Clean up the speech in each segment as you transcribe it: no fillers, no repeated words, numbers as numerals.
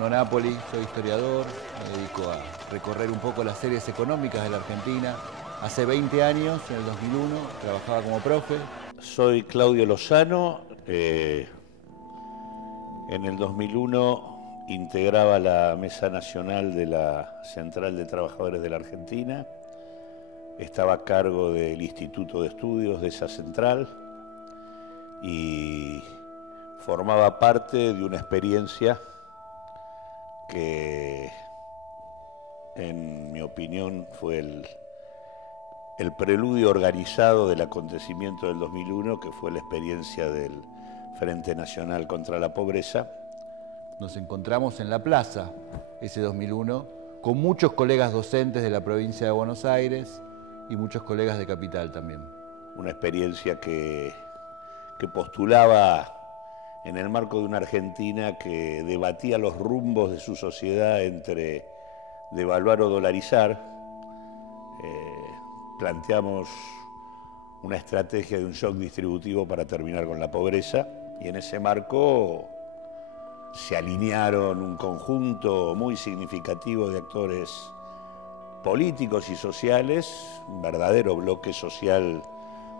Bruno Napoli, soy historiador, me dedico a recorrer un poco las series económicas de la Argentina. Hace 20 años, en el 2001, trabajaba como profe. Soy Claudio Lozano, en el 2001 integraba la Mesa Nacional de la Central de Trabajadores de la Argentina, estaba a cargo del Instituto de Estudios de esa central y formaba parte de una experiencia que, en mi opinión, fue el preludio organizado del acontecimiento del 2001, que fue la experiencia del Frente Nacional contra la Pobreza. Nos encontramos en la plaza ese 2001 con muchos colegas docentes de la provincia de Buenos Aires y muchos colegas de Capital también. Una experiencia que postulaba en el marco de una Argentina que debatía los rumbos de su sociedad entre devaluar o dolarizar. Planteamos una estrategia de un shock distributivo para terminar con la pobreza y en ese marco se alinearon un conjunto muy significativo de actores políticos y sociales, un verdadero bloque social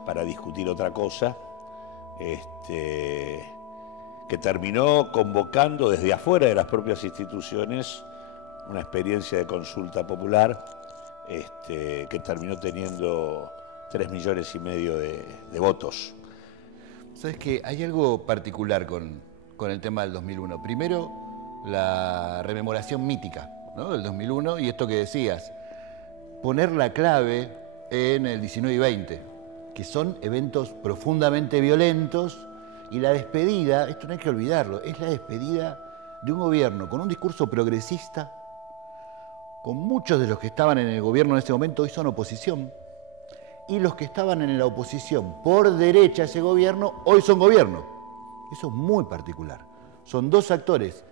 para discutir otra cosa, que terminó convocando desde afuera de las propias instituciones una experiencia de consulta popular que terminó teniendo 3,5 millones de votos. ¿Sabes qué? Hay algo particular con el tema del 2001. Primero, la rememoración mítica, ¿no?, del 2001, y esto que decías, poner la clave en el 19 y 20, que son eventos profundamente violentos, y la despedida, esto no hay que olvidarlo, es la despedida de un gobierno con un discurso progresista, con muchos de los que estaban en el gobierno en ese momento hoy son oposición, y los que estaban en la oposición por derecha a ese gobierno hoy son gobierno. Eso es muy particular. Son dos actores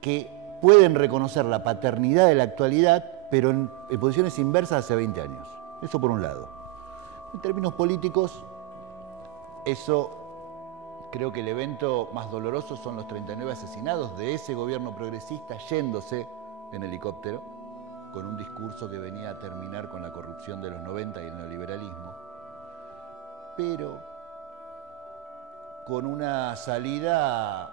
que pueden reconocer la paternidad de la actualidad, pero en posiciones inversas hace 20 años. Eso por un lado. En términos políticos, eso, creo que el evento más doloroso son los 39 asesinados de ese gobierno progresista yéndose en helicóptero, con un discurso que venía a terminar con la corrupción de los 90 y el neoliberalismo, pero con una salida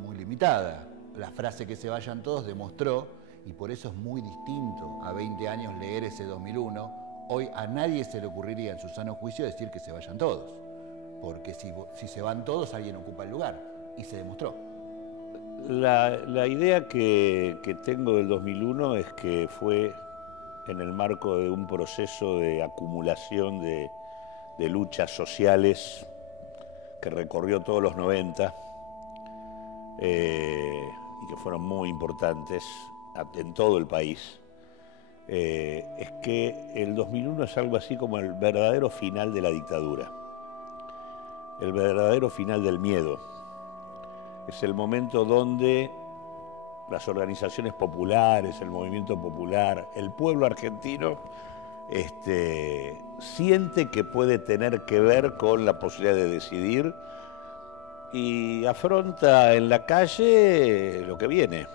muy limitada. La frase "que se vayan todos" demostró, y por eso es muy distinto a 20 años leer ese 2001, hoy a nadie se le ocurriría en su sano juicio decir que se vayan todos, porque si se van todos alguien ocupa el lugar, y se demostró. La idea que tengo del 2001 es que fue en el marco de un proceso de acumulación de luchas sociales que recorrió todos los 90 y que fueron muy importantes en todo el país. Es que el 2001 es algo así como el verdadero final de la dictadura, el verdadero final del miedo. Es el momento donde las organizaciones populares, el movimiento popular, el pueblo argentino siente que puede tener que ver con la posibilidad de decidir y afronta en la calle lo que viene.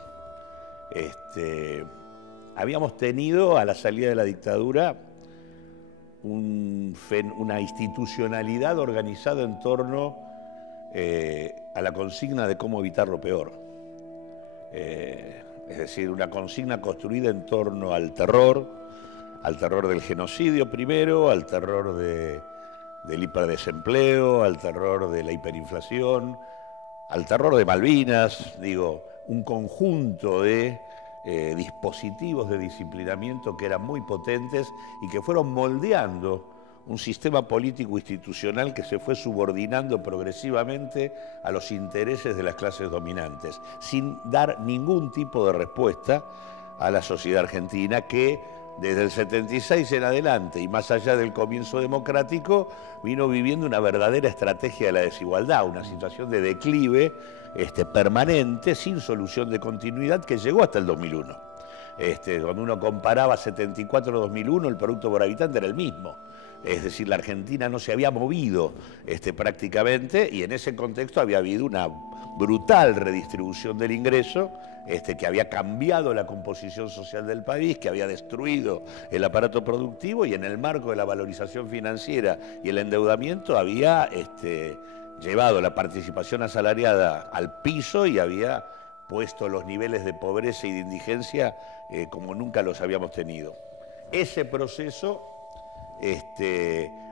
Habíamos tenido a la salida de la dictadura una institucionalidad organizada en torno a la consigna de cómo evitar lo peor. Es decir, una consigna construida en torno al terror del genocidio primero, al terror del hiperdesempleo, al terror de la hiperinflación, al terror de Malvinas, un conjunto de dispositivos de disciplinamiento que eran muy potentes y que fueron moldeando un sistema político institucional que se fue subordinando progresivamente a los intereses de las clases dominantes, sin dar ningún tipo de respuesta a la sociedad argentina que desde el 76 en adelante y más allá del comienzo democrático vino viviendo una verdadera estrategia de la desigualdad, una situación de declive permanente, sin solución de continuidad, que llegó hasta el 2001. Cuando uno comparaba 74-2001, el producto por habitante era el mismo. Es decir, la Argentina no se había movido prácticamente, y en ese contexto había habido una brutal redistribución del ingreso, que había cambiado la composición social del país, que había destruido el aparato productivo, y en el marco de la valorización financiera y el endeudamiento había llevado la participación asalariada al piso y había puesto los niveles de pobreza y de indigencia como nunca los habíamos tenido. Ese proceso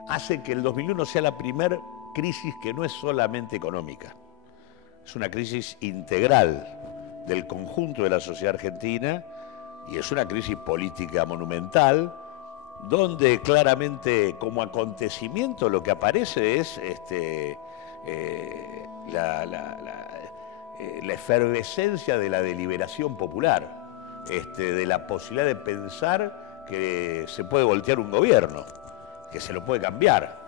hace que el 2001 sea la primera crisis que no es solamente económica, es una crisis integral del conjunto de la sociedad argentina, y es una crisis política monumental, donde claramente como acontecimiento lo que aparece es la efervescencia de la deliberación popular, de la posibilidad de pensar que se puede voltear un gobierno, que se lo puede cambiar,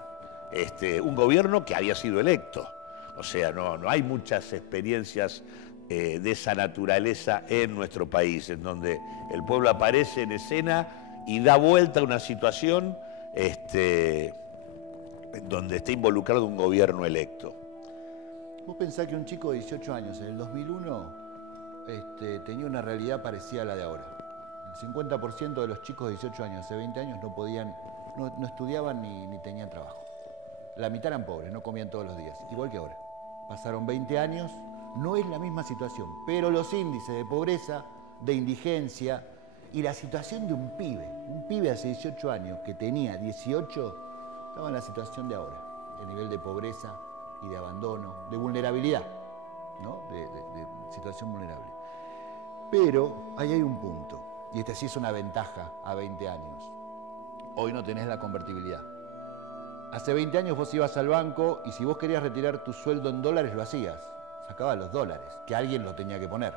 un gobierno que había sido electo. O sea, no hay muchas experiencias de esa naturaleza en nuestro país, en donde el pueblo aparece en escena y da vuelta a una situación en donde está involucrado un gobierno electo. Vos pensás que un chico de 18 años en el 2001 tenía una realidad parecida a la de ahora. El 50% de los chicos de 18 años, hace 20 años, no estudiaban ni tenían trabajo. La mitad eran pobres, no comían todos los días, igual que ahora. Pasaron 20 años, no es la misma situación, pero los índices de pobreza, de indigencia y la situación de un pibe hace 18 años que tenía 18, estaba en la situación de ahora, el nivel de pobreza y de abandono, de vulnerabilidad, ¿no? de situación vulnerable. Pero ahí hay un punto. Y sí es una ventaja a 20 años. Hoy no tenés la convertibilidad. Hace 20 años vos ibas al banco y si vos querías retirar tu sueldo en dólares lo hacías. Sacabas los dólares, que alguien los tenía que poner.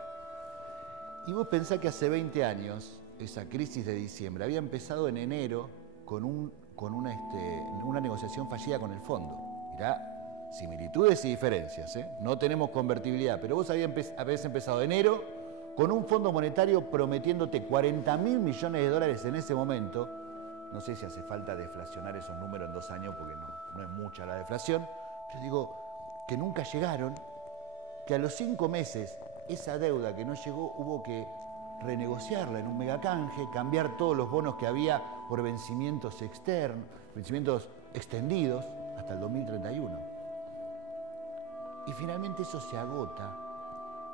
Y vos pensás que hace 20 años, esa crisis de diciembre, había empezado en enero con una negociación fallida con el fondo. Mirá, similitudes y diferencias, ¿eh? No tenemos convertibilidad, pero vos habías empezado enero con un fondo monetario prometiéndote 40.000 millones de dólares en ese momento. No sé si hace falta deflacionar esos números en 2 años, porque no es mucha la deflación, pero digo que nunca llegaron, que a los 5 meses esa deuda que no llegó hubo que renegociarla en un megacanje, cambiar todos los bonos que había por vencimientos externos, vencimientos extendidos hasta el 2031. Y finalmente eso se agota.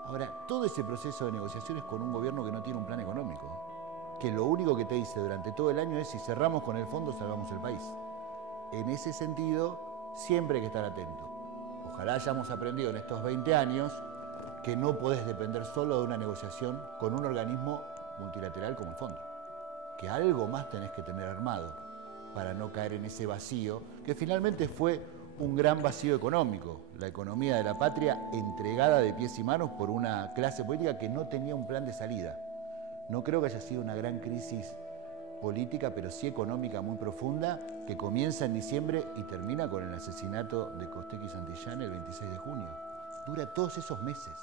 Ahora, todo ese proceso de negociaciones con un gobierno que no tiene un plan económico, que lo único que te dice durante todo el año es si cerramos con el fondo, salvamos el país. En ese sentido, siempre hay que estar atento. Ojalá hayamos aprendido en estos 20 años que no podés depender solo de una negociación con un organismo multilateral como el fondo. Que algo más tenés que tener armado para no caer en ese vacío, que finalmente fue un gran vacío económico, la economía de la patria entregada de pies y manos por una clase política que no tenía un plan de salida. No creo que haya sido una gran crisis política, pero sí económica muy profunda, que comienza en diciembre y termina con el asesinato de Costecchi y Santillán el 26 de junio. Dura todos esos meses.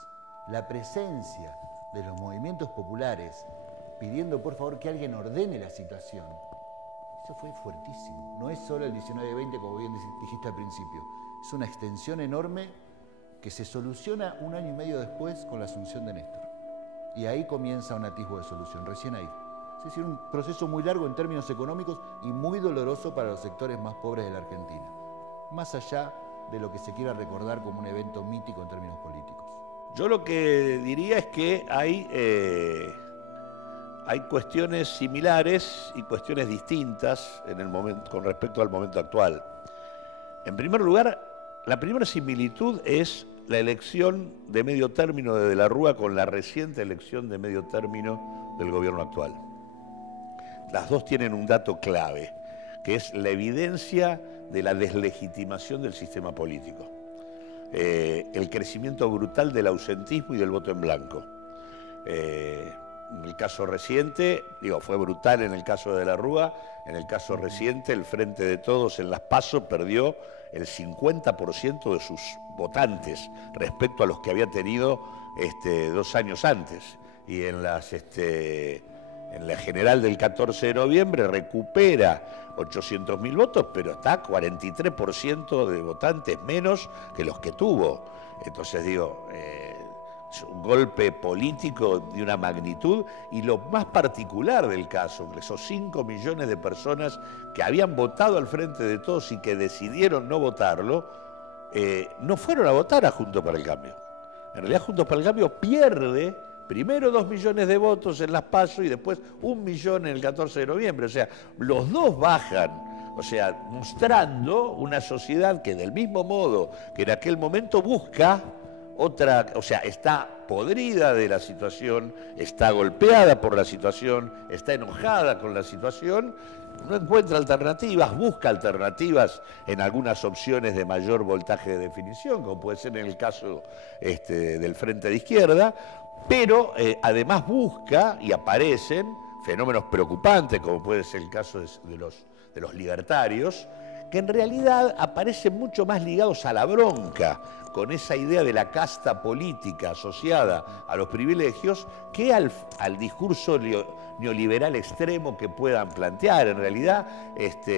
La presencia de los movimientos populares pidiendo por favor que alguien ordene la situación, eso fue fuertísimo. No es solo el 19-20, como bien dijiste al principio. Es una extensión enorme que se soluciona 1 año y medio después con la asunción de Néstor. Y ahí comienza un atisbo de solución, recién ahí. Es decir, un proceso muy largo en términos económicos y muy doloroso para los sectores más pobres de la Argentina. Más allá de lo que se quiera recordar como un evento mítico en términos políticos. Yo lo que diría es que hay cuestiones similares y cuestiones distintas en el momento, con respecto al momento actual. En primer lugar, la primera similitud es la elección de medio término de De la Rúa con la reciente elección de medio término del gobierno actual. Las dos tienen un dato clave, que es la evidencia de la deslegitimación del sistema político. El crecimiento brutal del ausentismo y del voto en blanco. En el caso reciente, fue brutal en el caso de De la Rúa, en el caso reciente el Frente de Todos en las PASO perdió el 50% de sus votantes respecto a los que había tenido 2 años antes. Y en en la general del 14 de noviembre recupera 800.000 votos, pero está 43% de votantes menos que los que tuvo. Entonces digo, es un golpe político de una magnitud, y lo más particular del caso, que esos 5 millones de personas que habían votado al Frente de Todos y que decidieron no votarlo, no fueron a votar a Juntos para el Cambio. En realidad Juntos para el Cambio pierde primero 2 millones de votos en las PASO y después 1 millón en el 14 de noviembre. O sea, los dos bajan, o sea, mostrando una sociedad que del mismo modo que en aquel momento busca otra, o sea, está podrida de la situación, está golpeada por la situación, está enojada con la situación, no encuentra alternativas, busca alternativas en algunas opciones de mayor voltaje de definición, como puede ser en el caso del Frente de Izquierda, pero además busca, y aparecen fenómenos preocupantes, como puede ser el caso de los libertarios, que en realidad aparecen mucho más ligados a la bronca, con esa idea de la casta política asociada a los privilegios, que al discurso neoliberal extremo que puedan plantear. En realidad,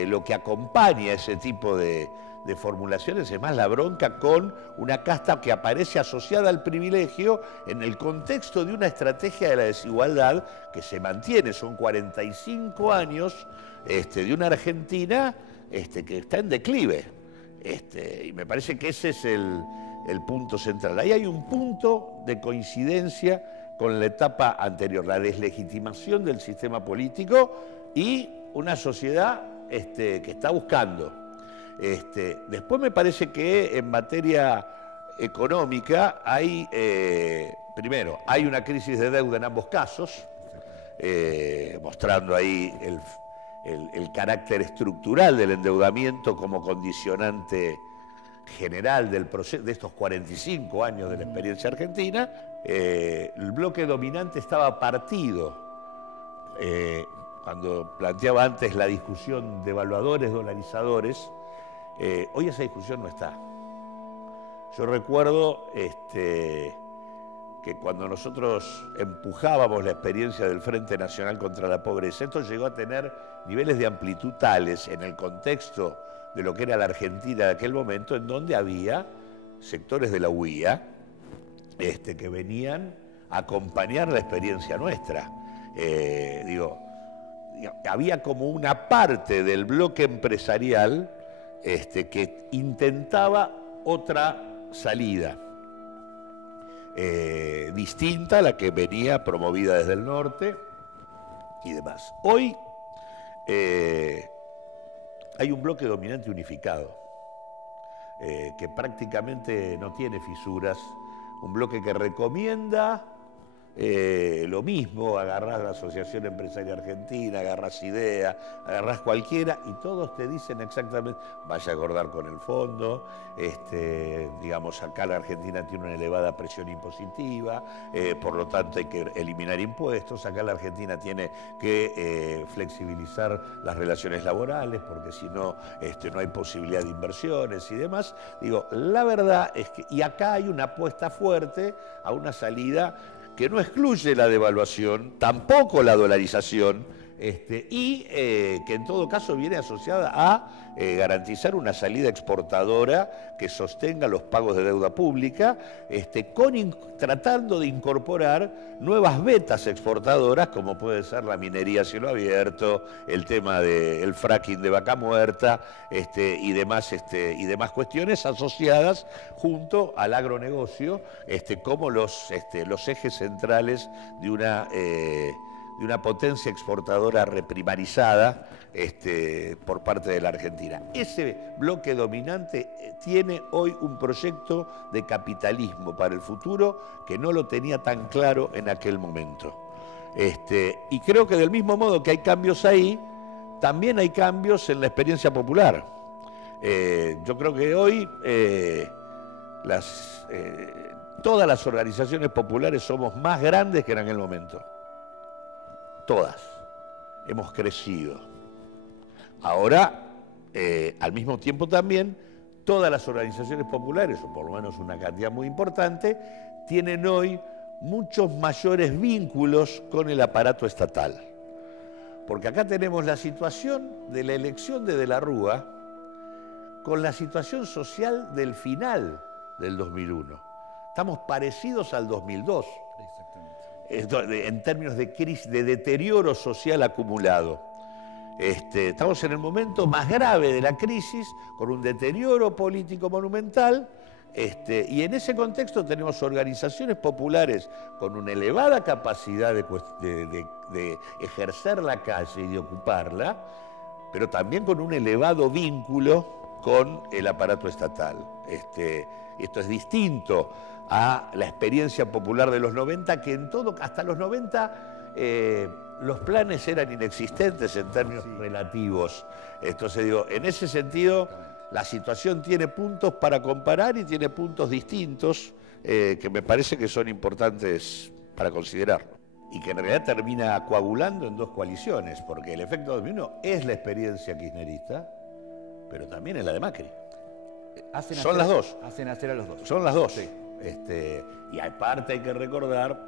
lo que acompaña ese tipo de formulaciones es más la bronca con una casta que aparece asociada al privilegio en el contexto de una estrategia de la desigualdad que se mantiene. Son 45 años de una Argentina que está en declive. Y me parece que ese es el punto central. Ahí hay un punto de coincidencia con la etapa anterior, la deslegitimación del sistema político y una sociedad que está buscando. Después me parece que en materia económica hay, primero, hay una crisis de deuda en ambos casos, mostrando ahí el carácter estructural del endeudamiento como condicionante general del proceso de estos 45 años de la experiencia argentina. El bloque dominante estaba partido. Cuando planteaba antes la discusión de evaluadores, dolarizadores, hoy esa discusión no está. Yo recuerdo que cuando nosotros empujábamos la experiencia del Frente Nacional contra la Pobreza, esto llegó a tener niveles de amplitud tales en el contexto de lo que era la Argentina de aquel momento, en donde había sectores de la UIA que venían a acompañar la experiencia nuestra. Había como una parte del bloque empresarial que intentaba otra salida, distinta a la que venía promovida desde el norte y demás. Hoy hay un bloque dominante unificado, que prácticamente no tiene fisuras, un bloque que recomienda lo mismo. Agarrás la Asociación Empresaria Argentina, agarrás IDEA, agarrás cualquiera y todos te dicen exactamente, vaya a acordar con el fondo, digamos, acá la Argentina tiene una elevada presión impositiva, por lo tanto hay que eliminar impuestos, acá la Argentina tiene que flexibilizar las relaciones laborales porque si no, no hay posibilidad de inversiones y demás. Digo, la verdad es que, y acá hay una apuesta fuerte a una salida que no excluye la devaluación, tampoco la dolarización, y que en todo caso viene asociada a garantizar una salida exportadora que sostenga los pagos de deuda pública, tratando de incorporar nuevas vetas exportadoras, como puede ser la minería a cielo abierto, el tema del fracking de Vaca Muerta, y demás cuestiones asociadas junto al agronegocio, como los ejes centrales de una potencia exportadora reprimarizada por parte de la Argentina. Ese bloque dominante tiene hoy un proyecto de capitalismo para el futuro que no lo tenía tan claro en aquel momento. Y creo que del mismo modo que hay cambios ahí, también hay cambios en la experiencia popular. Yo creo que hoy todas las organizaciones populares somos más grandes que en aquel momento. Todas. Hemos crecido. Ahora, al mismo tiempo también, todas las organizaciones populares, o por lo menos una cantidad muy importante, tienen hoy muchos mayores vínculos con el aparato estatal. Porque acá tenemos la situación de la elección de la Rúa con la situación social del final del 2001. Estamos parecidos al 2002. Exactamente. En términos de crisis, de deterioro social acumulado. Estamos en el momento más grave de la crisis, con un deterioro político monumental, y en ese contexto tenemos organizaciones populares con una elevada capacidad de ejercer la calle y de ocuparla, pero también con un elevado vínculo con el aparato estatal. Esto es distinto a la experiencia popular de los 90, que hasta los 90 los planes eran inexistentes en términos relativos. Entonces digo, en ese sentido, la situación tiene puntos para comparar y tiene puntos distintos que me parece que son importantes para considerarlo. Y que en realidad termina coagulando en dos coaliciones, porque el efecto 2001 es la experiencia kirchnerista, pero también es la de Macri. Son las dos. Hacen hacer a los dos. Son las dos. Sí. Y aparte hay que recordar,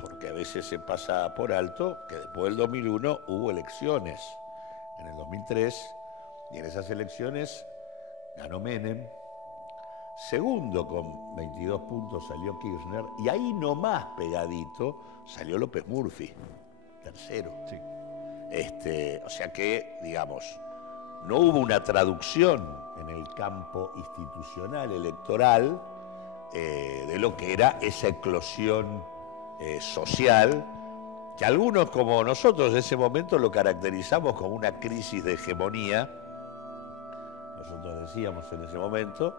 porque a veces se pasa por alto, que después del 2001 hubo elecciones en el 2003, y en esas elecciones ganó Menem, segundo con 22 puntos salió Kirchner, y ahí nomás pegadito salió López Murphy, tercero. Sí. O sea que, digamos, no hubo una traducción en el campo institucional electoral de lo que era esa eclosión social, que algunos como nosotros en ese momento lo caracterizamos como una crisis de hegemonía. Nosotros decíamos en ese momento,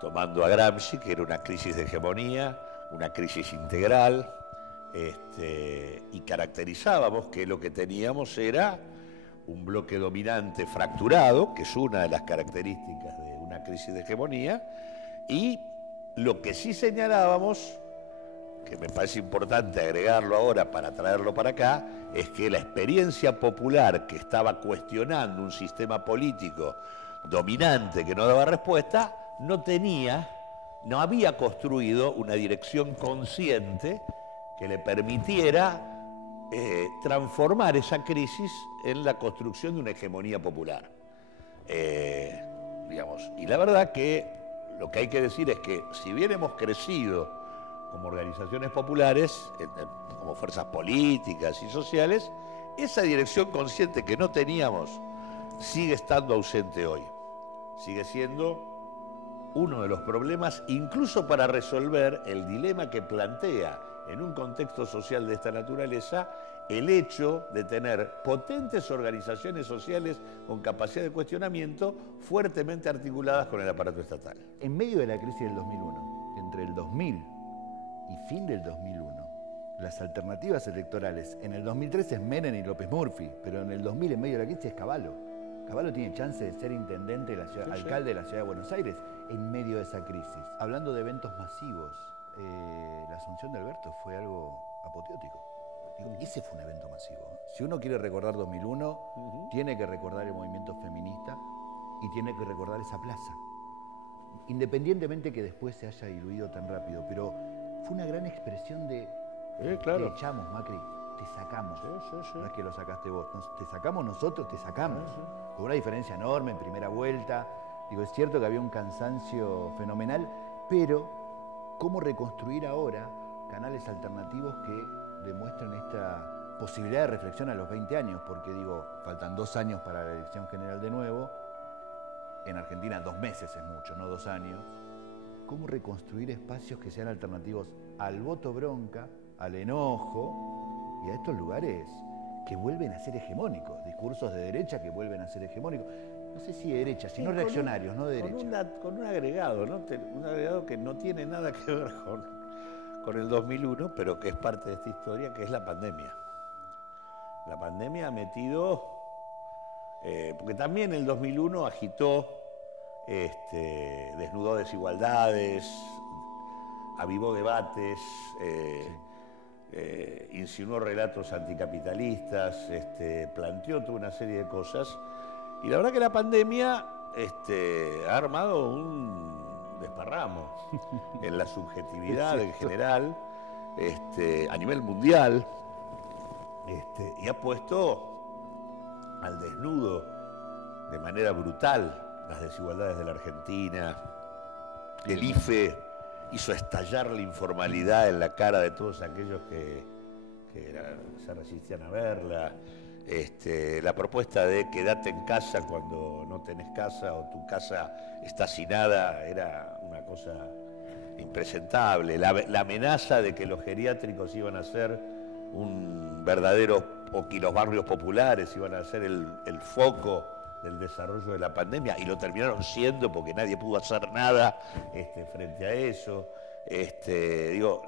tomando a Gramsci, que era una crisis de hegemonía, una crisis integral, y caracterizábamos que lo que teníamos era un bloque dominante fracturado, que es una de las características de una crisis de hegemonía, y lo que sí señalábamos, que me parece importante agregarlo ahora para traerlo para acá, es que la experiencia popular que estaba cuestionando un sistema político dominante que no daba respuesta, no había construido una dirección consciente que le permitiera transformar esa crisis en la construcción de una hegemonía popular. Y la verdad que lo que hay que decir es que si bien hemos crecido como organizaciones populares, como fuerzas políticas y sociales, esa dirección consciente que no teníamos sigue estando ausente hoy. Sigue siendo uno de los problemas, incluso para resolver el dilema que plantea en un contexto social de esta naturaleza el hecho de tener potentes organizaciones sociales con capacidad de cuestionamiento fuertemente articuladas con el aparato estatal. En medio de la crisis del 2001, entre el 2000 y fin del 2001, las alternativas electorales, en el 2003 es Menem y López Murphy, pero en el 2000, en medio de la crisis, es Cavallo. Cavallo tiene chance de ser intendente de la ciudad, alcalde de la ciudad de Buenos Aires, en medio de esa crisis. Hablando de eventos masivos, la asunción de Alberto fue algo apoteótico. Digo, ese fue un evento masivo. Si uno quiere recordar 2001, tiene que recordar el movimiento feminista y tiene que recordar esa plaza. Independientemente que después se haya diluido tan rápido, pero fue una gran expresión de claro. Te echamos, Macri, te sacamos. No es que lo sacaste vos, te sacamos nosotros, te sacamos. Con una diferencia enorme en primera vuelta. Digo, es cierto que había un cansancio fenomenal, pero ¿cómo reconstruir ahora canales alternativos que demuestren esta posibilidad de reflexión a los 20 años? Porque digo, faltan 2 años para la elección general de nuevo. En Argentina 2 meses es mucho, no 2 años. ¿Cómo reconstruir espacios que sean alternativos al voto bronca, al enojo y a estos lugares que vuelven a ser hegemónicos? Discursos de derecha que vuelven a ser hegemónicos. No sé si de derecha, sino reaccionarios, no de derecha. Con un agregado, ¿no? Un agregado que no tiene nada que ver con el 2001, pero que es parte de esta historia, que es la pandemia. La pandemia ha metido, porque también el 2001 agitó, desnudó desigualdades, avivó debates, insinuó relatos anticapitalistas, planteó toda una serie de cosas. Y la verdad que la pandemia ha armado un desparramo en la subjetividad en general, a nivel mundial, y ha puesto al desnudo de manera brutal las desigualdades de la Argentina. El IFE hizo estallar la informalidad en la cara de todos aquellos que se resistían a verla. La propuesta de quedate en casa cuando no tenés casa o tu casa está hacinada era una cosa impresentable. La amenaza de que los geriátricos iban a ser un verdadero, o que los barrios populares iban a ser el foco del desarrollo de la pandemia, y lo terminaron siendo porque nadie pudo hacer nada frente a eso.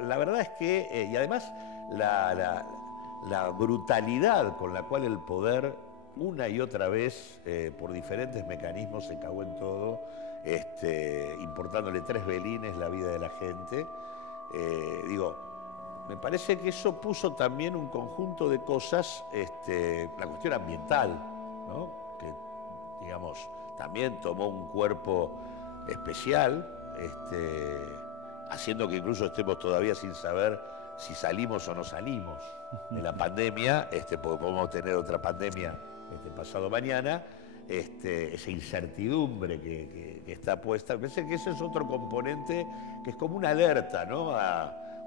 La verdad es que, y además la brutalidad con la cual el poder una y otra vez, por diferentes mecanismos, se cagó en todo, importándole 3 velines la vida de la gente. Me parece que eso puso también un conjunto de cosas, la cuestión ambiental, ¿no? Que, digamos, también tomó un cuerpo especial, haciendo que incluso estemos todavía sin saber si salimos o no salimos de la pandemia, porque podemos tener otra pandemia pasado mañana, esa incertidumbre que está puesta. Me parece que ese es otro componente que es como una alerta, ¿no?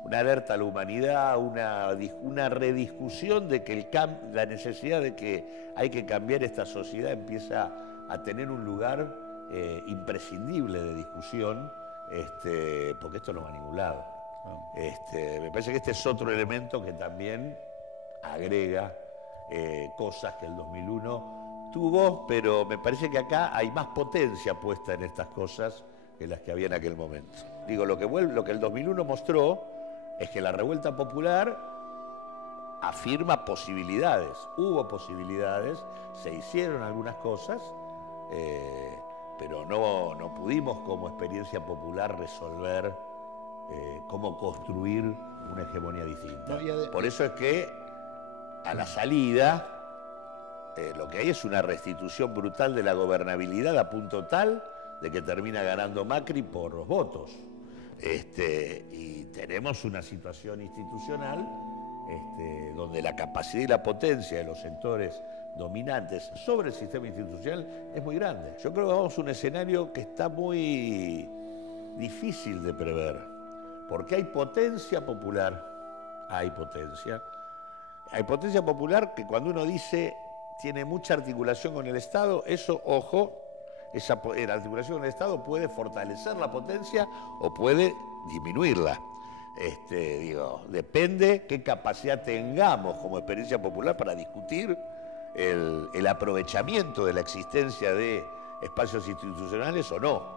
Una alerta a la humanidad, una rediscusión de que la necesidad de que hay que cambiar esta sociedad empieza a tener un lugar imprescindible de discusión, porque esto no va a ningún lado. Me parece que este es otro elemento que también agrega cosas que el 2001 tuvo, pero me parece que acá hay más potencia puesta en estas cosas que las que había en aquel momento. Lo que el 2001 mostró es que la revuelta popular afirma posibilidades. Hubo posibilidades, se hicieron algunas cosas, pero no pudimos como experiencia popular resolver cómo construir una hegemonía distinta. Por eso es que a la salida lo que hay es una restitución brutal de la gobernabilidad a punto tal de que termina ganando Macri por los votos. Y tenemos una situación institucional donde la capacidad y la potencia de los sectores dominantes sobre el sistema institucional es muy grande. Yo creo que vamos a un escenario que está muy difícil de prever, porque hay potencia popular, hay potencia popular que cuando uno dice tiene mucha articulación con el Estado, eso, ojo, la articulación con el Estado puede fortalecer la potencia o puede disminuirla. Depende qué capacidad tengamos como experiencia popular para discutir el aprovechamiento de la existencia de espacios institucionales o no.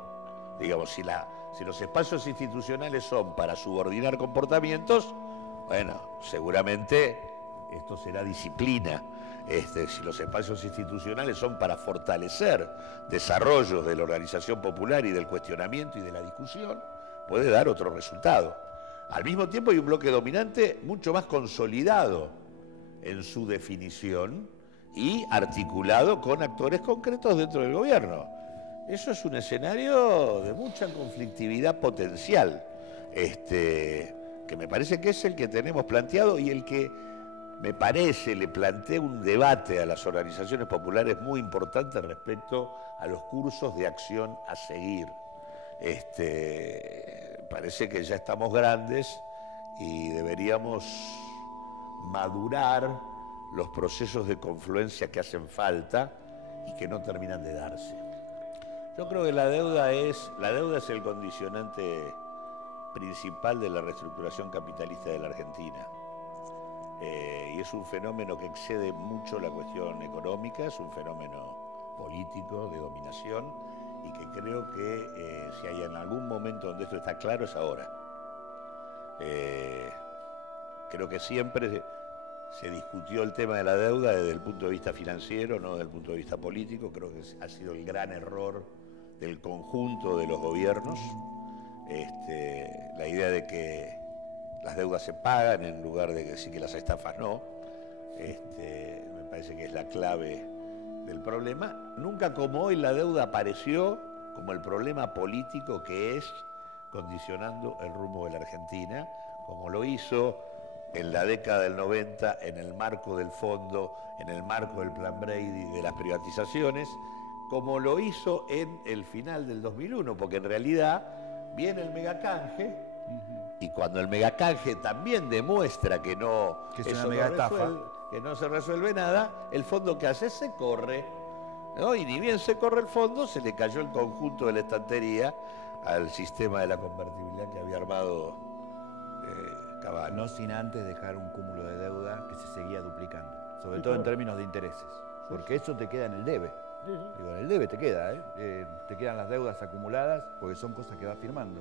Si los espacios institucionales son para subordinar comportamientos, bueno, seguramente esto será disciplina. Si los espacios institucionales son para fortalecer desarrollos de la organización popular y del cuestionamiento y de la discusión, puede dar otro resultado. Al mismo tiempo hay un bloque dominante mucho más consolidado en su definición y articulado con actores concretos dentro del gobierno. Eso es un escenario de mucha conflictividad potencial, que me parece que es el que tenemos planteado y el que me parece le plantea un debate a las organizaciones populares muy importante respecto a los cursos de acción a seguir. Parece que ya estamos grandes y deberíamos madurar los procesos de confluencia que hacen falta y que no terminan de darse. Yo creo que la deuda es el condicionante principal de la reestructuración capitalista de la Argentina. Y es un fenómeno que excede mucho la cuestión económica, es un fenómeno político, de dominación, y que creo que si hay en algún momento donde esto está claro es ahora. Creo que siempre se discutió el tema de la deuda desde el punto de vista financiero, no desde el punto de vista político. Creo que ha sido el gran error del conjunto de los gobiernos, la idea de que las deudas se pagan en lugar de decir que las estafas no. Me parece que es la clave del problema. Nunca como hoy la deuda apareció como el problema político que es condicionando el rumbo de la Argentina, como lo hizo en la década del 90, en el marco del fondo, en el marco del plan Brady, de las privatizaciones, como lo hizo en el final del 2001, porque en realidad viene el megacanje, y cuando el megacanje también demuestra que no, que es una mega estafa, que no se resuelve nada, el fondo que hace se corre, ¿no? Y ni bien se corre el fondo, se le cayó el conjunto de la estantería al sistema de la convertibilidad que había armado Cavallo. no sin antes dejar un cúmulo de deuda que se seguía duplicando, sobre todo en términos de intereses, porque eso te queda en el debe. Digo, en el debe te queda, te quedan las deudas acumuladas porque son cosas que vas firmando.